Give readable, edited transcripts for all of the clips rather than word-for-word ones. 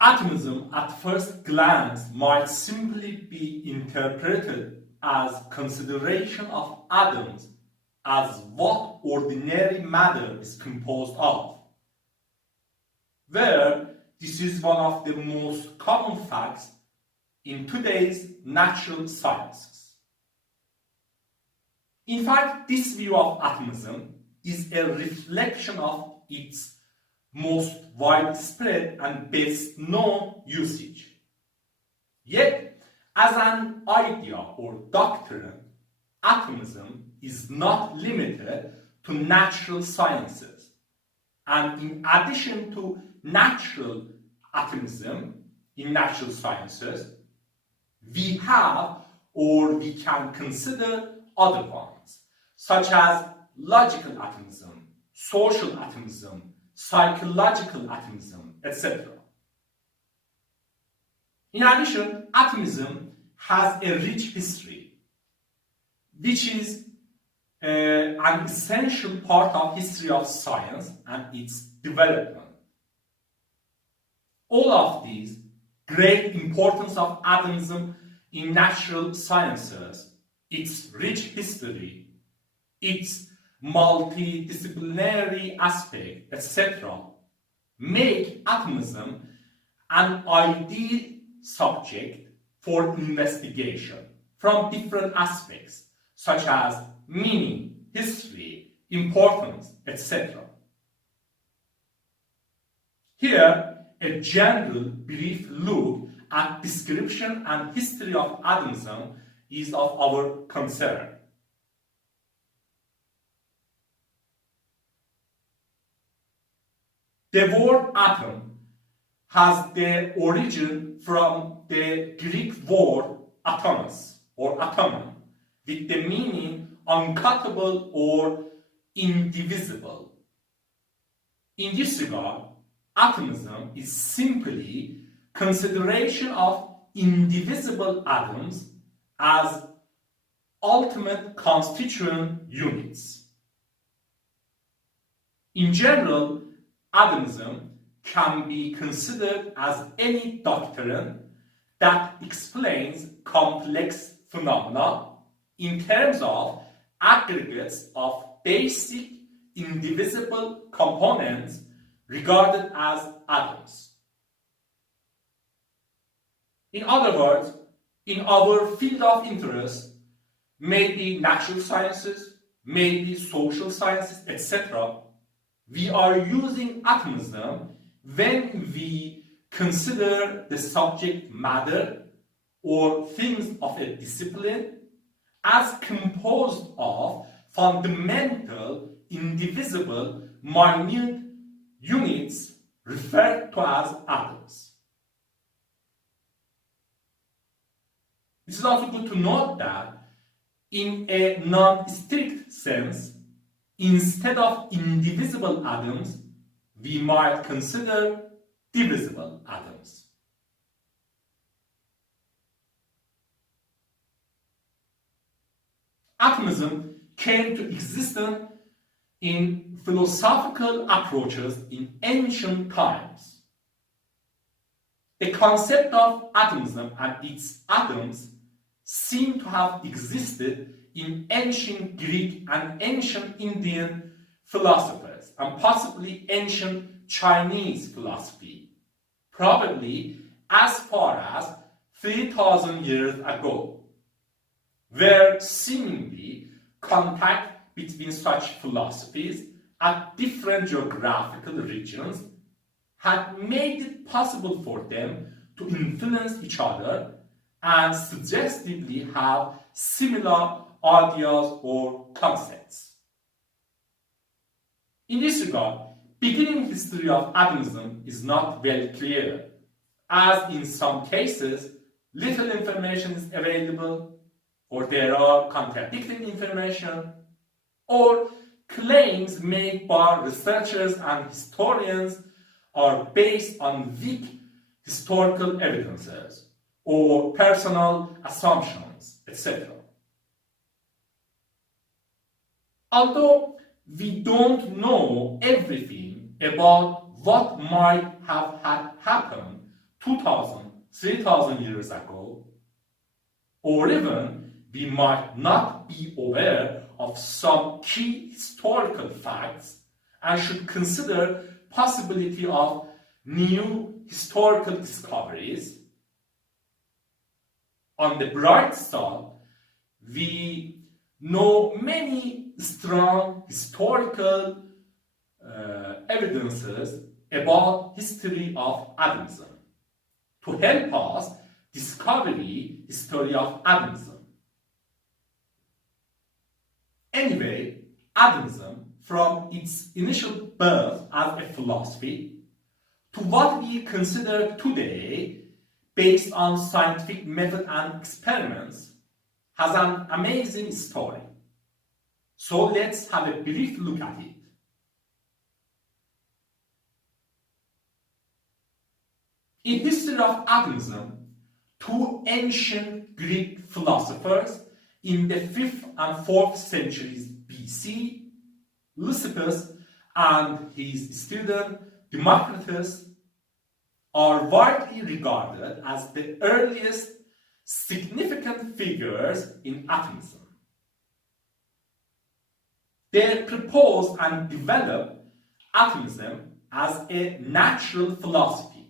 Atomism at first glance might simply be interpreted as consideration of atoms as what ordinary matter is composed of, where this is one of the most common facts in today's natural sciences. In fact, this view of atomism is a reflection of its most widespread and best known usage. Yet, as an idea or doctrine, atomism is not limited to natural sciences. And in addition to natural atomism in natural sciences, we have or we can consider other ones, such as logical atomism, social atomism, psychological atomism, etc. In addition, atomism has a rich history, which is an essential part of history of science and its development. All of these great importance of atomism in natural sciences, its rich history, its multidisciplinary aspect, etc., make atomism an ideal subject for investigation from different aspects, such as meaning, history, importance, etc. Here, a general brief look at description and history of atomism is of our concern. The word atom has their origin from the Greek word atomos or atomon, with the meaning uncuttable or indivisible. In this regard, atomism is simply consideration of indivisible atoms as ultimate constituent units. In general, atomism can be considered as any doctrine that explains complex phenomena in terms of aggregates of basic indivisible components regarded as atoms. In other words, in our field of interest, maybe natural sciences, maybe social sciences, etc., we are using atomism when we consider the subject matter or things of a discipline as composed of fundamental, indivisible, minute units referred to as atoms. It is also good to note that in a non-strict sense, instead of indivisible atoms, we might consider divisible atoms. Atomism came to existence in philosophical approaches in ancient times. The concept of atomism and its atoms seem to have existed in ancient Greek and ancient Indian philosophers and possibly ancient Chinese philosophy, probably as far as 3,000 years ago, where seemingly contact between such philosophies at different geographical regions had made it possible for them to influence each other and suggestively have similar ideas or concepts. In this regard, beginning history of atomism is not very clear, as in some cases little information is available, or there are contradicting information, or claims made by researchers and historians are based on weak historical evidences or personal assumptions, etc. Although we don't know everything about what might have had happened 2,000, 3,000 years ago, or even we might not be aware of some key historical facts and should consider possibility of new historical discoveries. On the bright side, we know many strong historical evidences about history of atomism to help us discover the history of atomism. Anyway, atomism, from its initial birth as a philosophy to what we consider today based on scientific method and experiments, has an amazing story. So let's have a brief look at it. In history of atomism, two ancient Greek philosophers in the 5th and 4th centuries BC, Lysippus and his student Democritus, are widely regarded as the earliest significant figures in atomism. They proposed and developed atomism as a natural philosophy,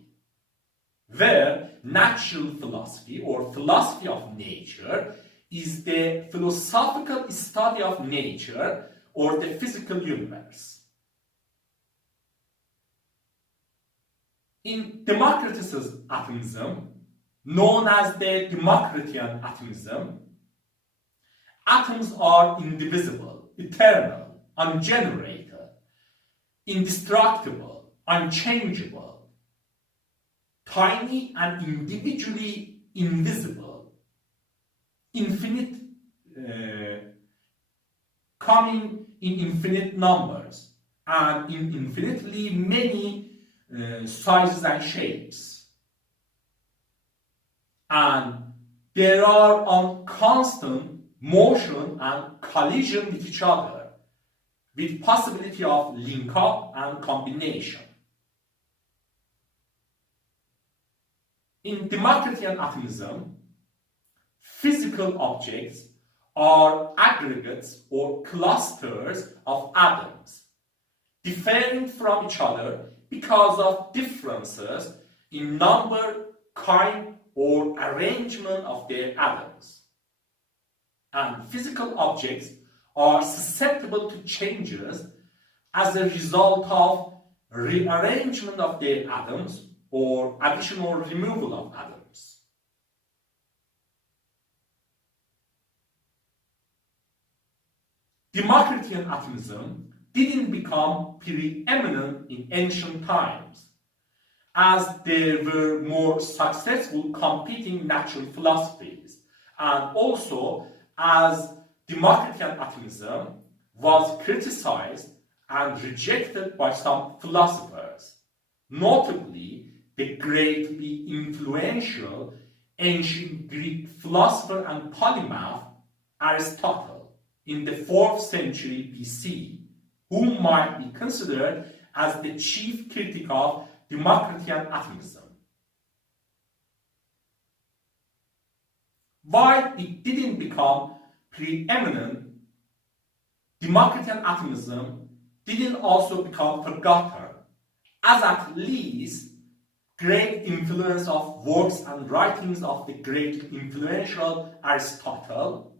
where natural philosophy or philosophy of nature is the philosophical study of nature or the physical universe. In Democritus's atomism, known as the Democritian atomism, atoms are indivisible, eternal, ungenerated, indestructible, unchangeable, tiny and individually invisible, infinite, coming in infinite numbers and in infinitely many sizes and shapes. And they are on constant motion and collision with each other, with possibility of link up and combination. In Democritian atomism, physical objects are aggregates or clusters of atoms, differing from each other because of differences in number, kind, or arrangement of their atoms. And physical objects are susceptible to changes as a result of rearrangement of their atoms or addition or removal of atoms. Democritian atomism didn't become preeminent in ancient times, as there were more successful competing natural philosophies, and also as Democritian atomism was criticized and rejected by some philosophers, notably the greatly influential ancient Greek philosopher and polymath Aristotle in the 4th century BC, who might be considered as the chief critic of Democritian atomism. While it didn't become preeminent, Democritian atomism didn't also become forgotten, as at least great influence of works and writings of the great influential Aristotle,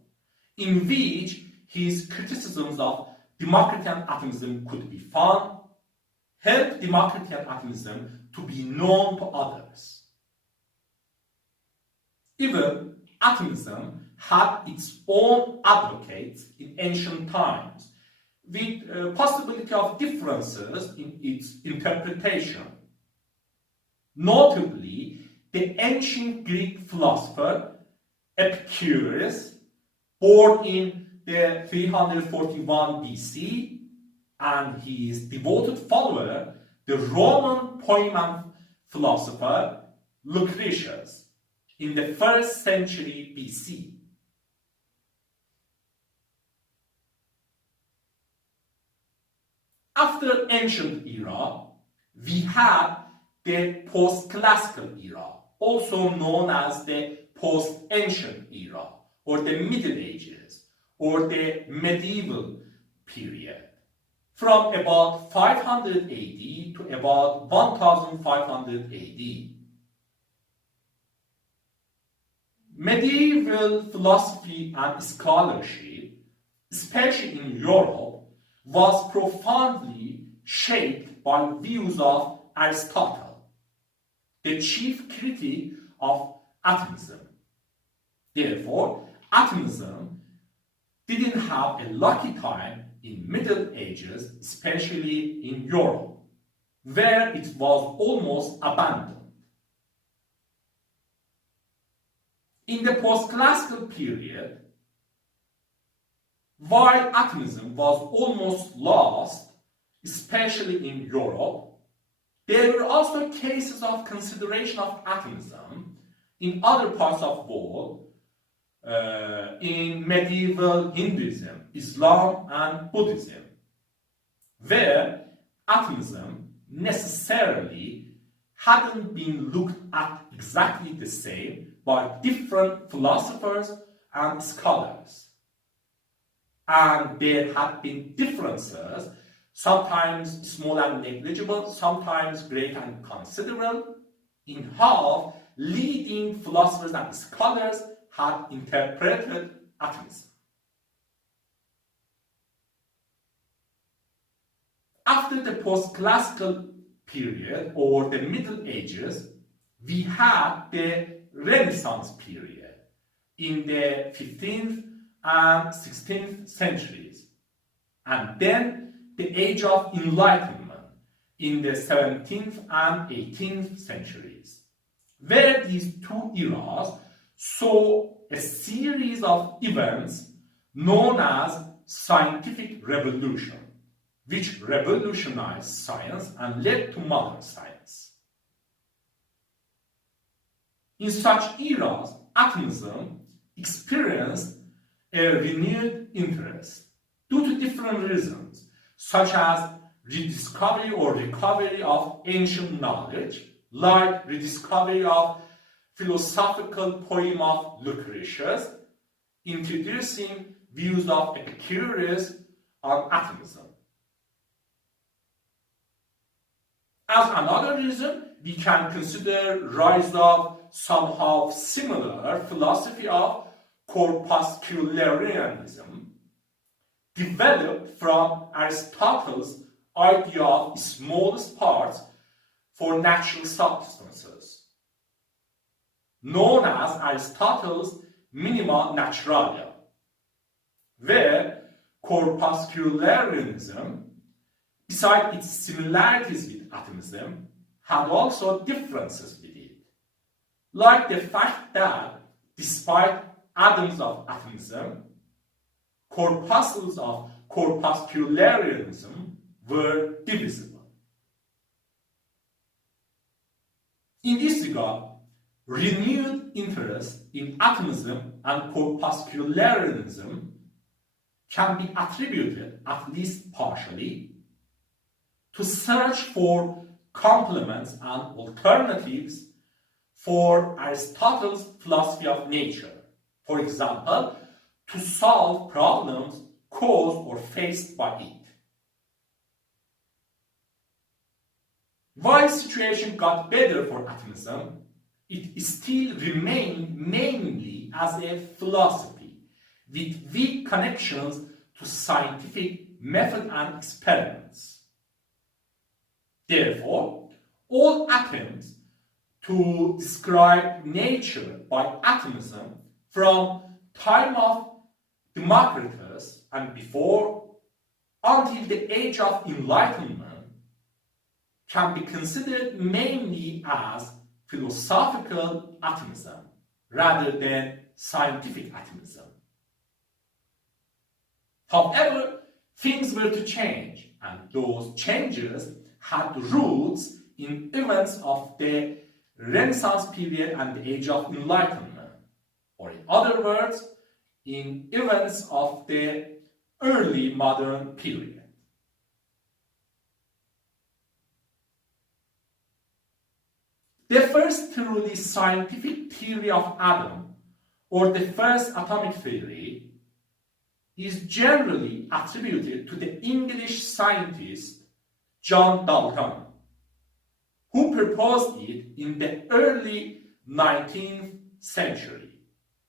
in which his criticisms of Democritian atomism could be found, helped Democritian atomism to be known to others. Even atomism had its own advocates in ancient times, with possibility of differences in its interpretation. Notably, the ancient Greek philosopher Epicurus, born in the 341 BC, and his devoted follower, the Roman poet and philosopher Lucretius, in the 1st century BC. After ancient era, we had the post-classical era, also known as the post-ancient era, or the Middle Ages, or the medieval period, from about 500 AD to about 1500 AD. Medieval philosophy and scholarship, especially in Europe, was profoundly shaped by views of Aristotle, the chief critic of atomism. Therefore, atomism didn't have a lucky time in Middle Ages, especially in Europe, where it was almost abandoned. In the post-classical period, while atomism was almost lost, especially in Europe, there were also cases of consideration of atomism in other parts of the world, in medieval Hinduism, Islam, and Buddhism, where atomism necessarily hadn't been looked at exactly the same by different philosophers and scholars. And there had been differences, sometimes small and negligible, sometimes great and considerable, in how leading philosophers and scholars had interpreted atomism. After the post-classical period, or the Middle Ages, we had the Renaissance period in the 15th and 16th centuries, and then the Age of Enlightenment in the 17th and 18th centuries, where these two eras saw a series of events known as scientific revolution, which revolutionized science and led to modern science. In such eras, atomism experienced a renewed interest due to different reasons, such as rediscovery or recovery of ancient knowledge, like rediscovery of philosophical poem of Lucretius, introducing views of Epicurus on atomism. As another reason, we can consider rise of somehow similar philosophy of corpuscularianism, developed from Aristotle's idea of smallest parts for natural substances, known as Aristotle's minima naturalia, where corpuscularianism, besides its similarities with atomism, had also differences with it, like the fact that despite atoms of atomism, corpuscles of corpuscularianism were divisible. In this regard, renewed interest in atomism and corpuscularianism can be attributed, at least partially, to search for complements and alternatives for Aristotle's philosophy of nature. For example, to solve problems caused or faced by it. While the situation got better for atomism, it still remained mainly as a philosophy with weak connections to scientific method and experiments. Therefore, all attempts to describe nature by atomism from time of Democritus and before until the Age of Enlightenment can be considered mainly as philosophical atomism rather than scientific atomism. However, things were to change, and those changes had roots in events of the Renaissance period and the Age of Enlightenment, or in other words, in events of the early modern period. The first truly scientific theory of atom, or the first atomic theory, is generally attributed to the English scientist John Dalton, who proposed it in the early 19th century,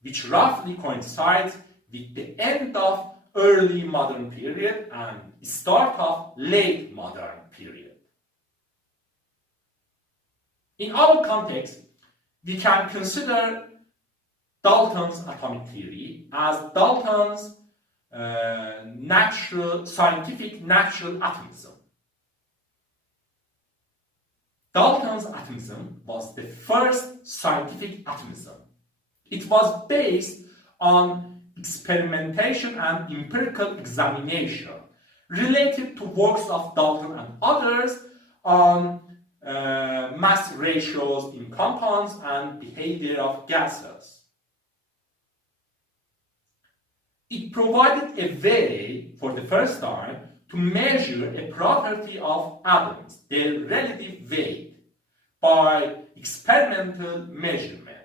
which roughly coincides with the end of early modern period and start of late modern period. In our context, we can consider Dalton's atomic theory as Dalton's scientific natural atomism. Dalton's atomism was the first scientific atomism. It was based on experimentation and empirical examination related to works of Dalton and others on mass ratios in compounds and behavior of gases. It provided a way, for the first time, to measure a property of atoms, their relative weight, by experimental measurement.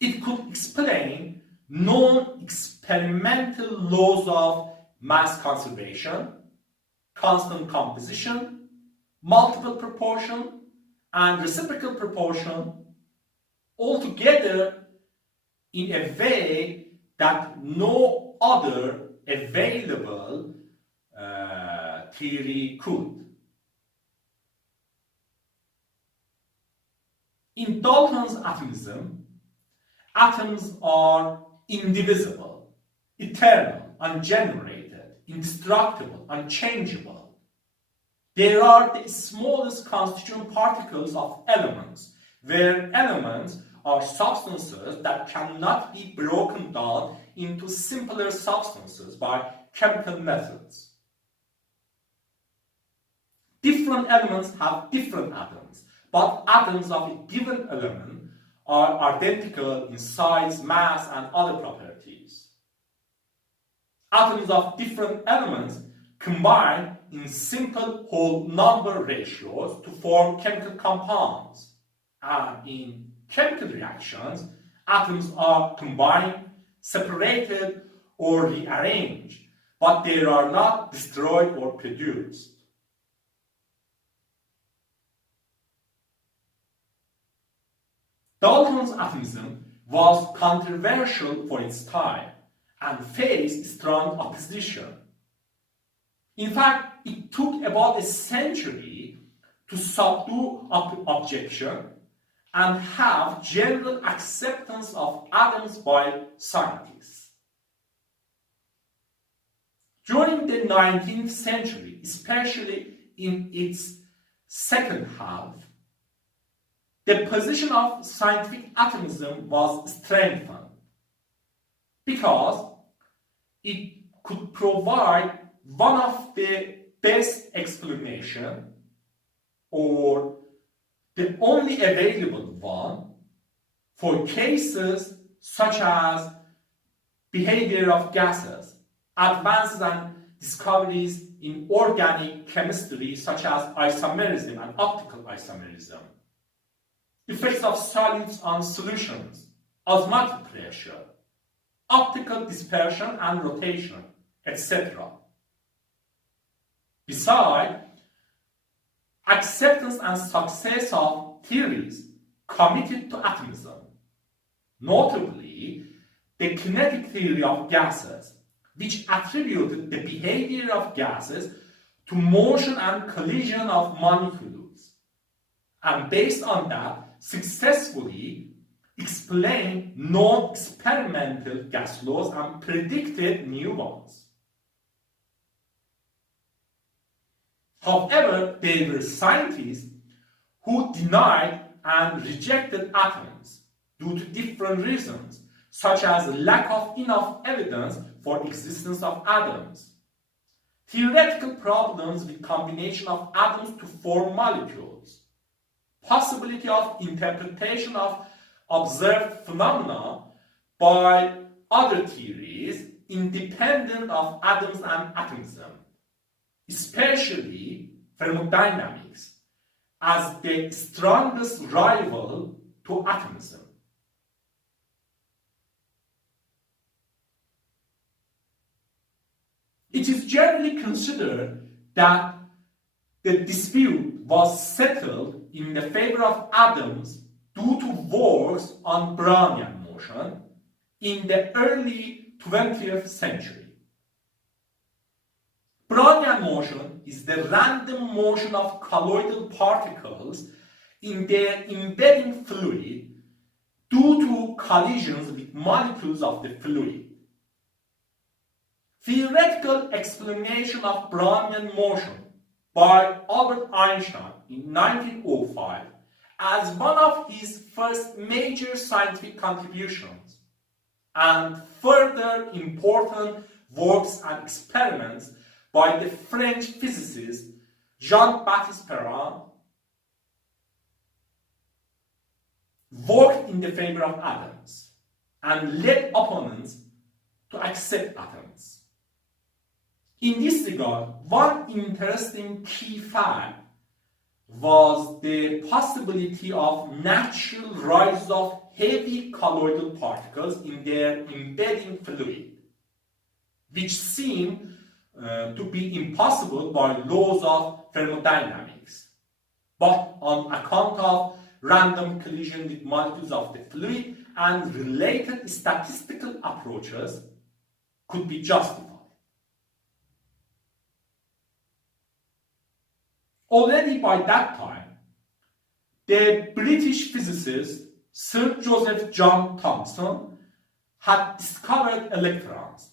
It could explain known experimental laws of mass conservation, constant composition, multiple proportion, and reciprocal proportion, altogether in a way that no other available theory could. In Dalton's atomism, atoms are indivisible, eternal, ungenerated, indestructible, unchangeable. They are the smallest constituent particles of elements, where elements are substances that cannot be broken down into simpler substances by chemical methods. Different elements have different atoms, but atoms of a given element are identical in size, mass, and other properties. Atoms of different elements combine in simple whole number ratios to form chemical compounds, and in chemical reactions, atoms are combined, separated, or rearranged, but they are not destroyed or produced. Dalton's atomism was controversial for its time and faced strong opposition. In fact, it took about a century to subdue objection and have general acceptance of atoms by scientists. During the 19th century, especially in its second half, the position of scientific atomism was strengthened because it could provide one of the best explanation, or the only available one, for cases such as behavior of gases, advances and discoveries in organic chemistry such as isomerism and optical isomerism, effects of solids on solutions, osmotic pressure, optical dispersion and rotation, etc. Besides, acceptance and success of theories committed to atomism, notably the kinetic theory of gases, which attributed the behavior of gases to motion and collision of molecules, and based on that, successfully explained known experimental gas laws and predicted new ones. However, there were scientists who denied and rejected atoms due to different reasons, such as lack of enough evidence for existence of atoms, theoretical problems with combination of atoms to form molecules, possibility of interpretation of observed phenomena by other theories independent of atoms and atomism, especially thermodynamics, as the strongest rival to atomism. It is generally considered that the dispute was settled in the favor of atoms due to works on Brownian motion in the early 20th century. Brownian motion is the random motion of colloidal particles in their embedding fluid due to collisions with molecules of the fluid. Theoretical explanation of Brownian motion by Albert Einstein in 1905 as one of his first major scientific contributions, and further important works and experiments by the French physicist Jean-Baptiste Perrin, worked in the favor of atoms and led opponents to accept atoms. In this regard, one interesting key fact was the possibility of natural rise of heavy colloidal particles in their embedding fluid, which seemed to be impossible by laws of thermodynamics, but on account of random collision with molecules of the fluid and related statistical approaches could be justified. Already by that time, the British physicist Sir Joseph John Thomson had discovered electrons,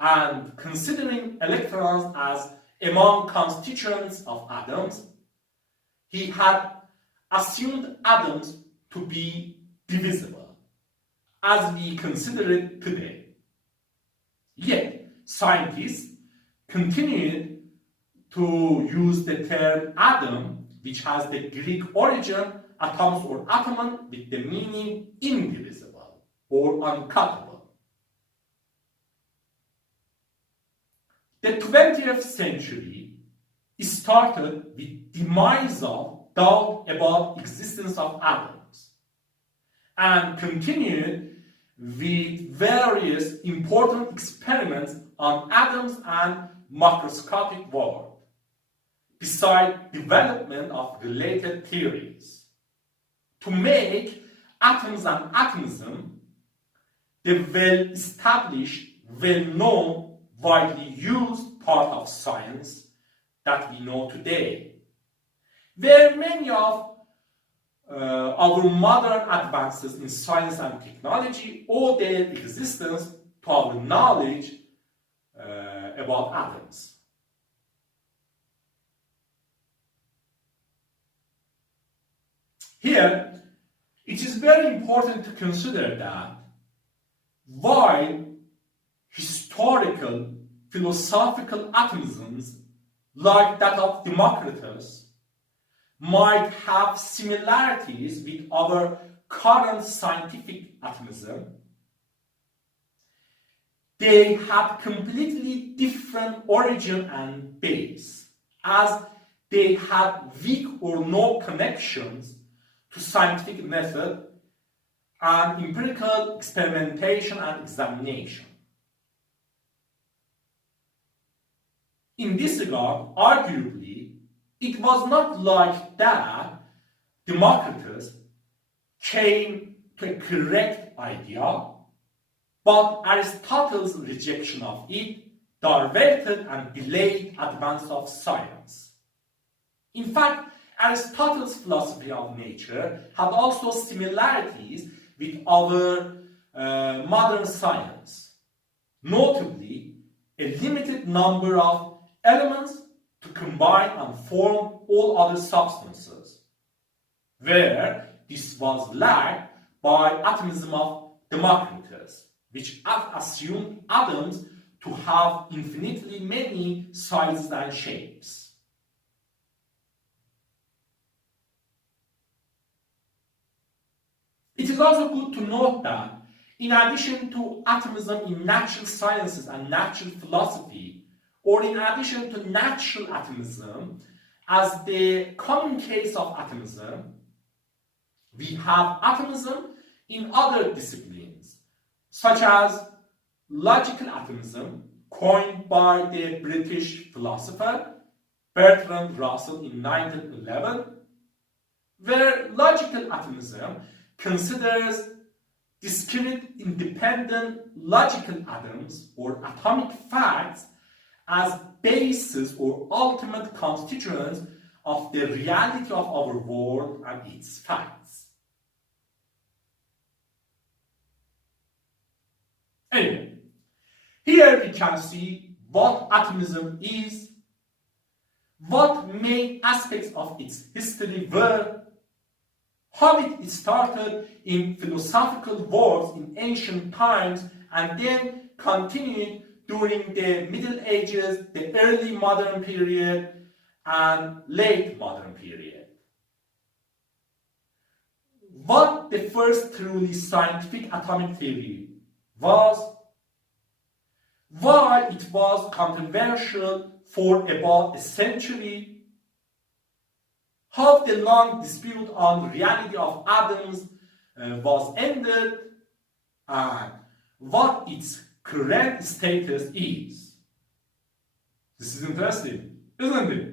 and considering electrons as among constituents of atoms, he had assumed atoms to be divisible, as we consider it today. Yet, scientists continued to use the term atom, which has the Greek origin atomos or atomon, with the meaning indivisible or uncuttable. The 20th century started with demise of doubt about existence of atoms and continued with various important experiments on atoms and macroscopic world, besides development of related theories, to make atoms and atomism the well-established, well-known, widely used part of science that we know today, where many of our modern advances in science and technology owe their existence to our knowledge about atoms. Here, it is very important to consider that while historical philosophical atomisms like that of Democritus might have similarities with our current scientific atomism, they have completely different origin and base, as they had weak or no connections to scientific method and empirical experimentation and examination. In this regard, arguably, it was not like that Democritus came to a correct idea, but Aristotle's rejection of it diverted and delayed advance of science. In fact, Aristotle's philosophy of nature had also similarities with our modern science, notably a limited number of elements to combine and form all other substances, where this was lacked by atomism of Democritus, which assumed atoms to have infinitely many sizes and shapes. It is also good to note that, in addition to atomism in natural sciences and natural philosophy, or in addition to natural atomism as the common case of atomism, we have atomism in other disciplines, such as logical atomism, coined by the British philosopher Bertrand Russell in 1911, where logical atomism considers discrete independent logical atoms or atomic facts as bases or ultimate constituents of the reality of our world and its facts. Anyway, here we can see what atomism is, what main aspects of its history were, how it started in philosophical works in ancient times and then continued during the Middle Ages, the early modern period, and late modern period. What the first truly scientific atomic theory was, why it was controversial for about a century, how the long dispute on reality of atoms was ended, and what its current status is. This is interesting, isn't it?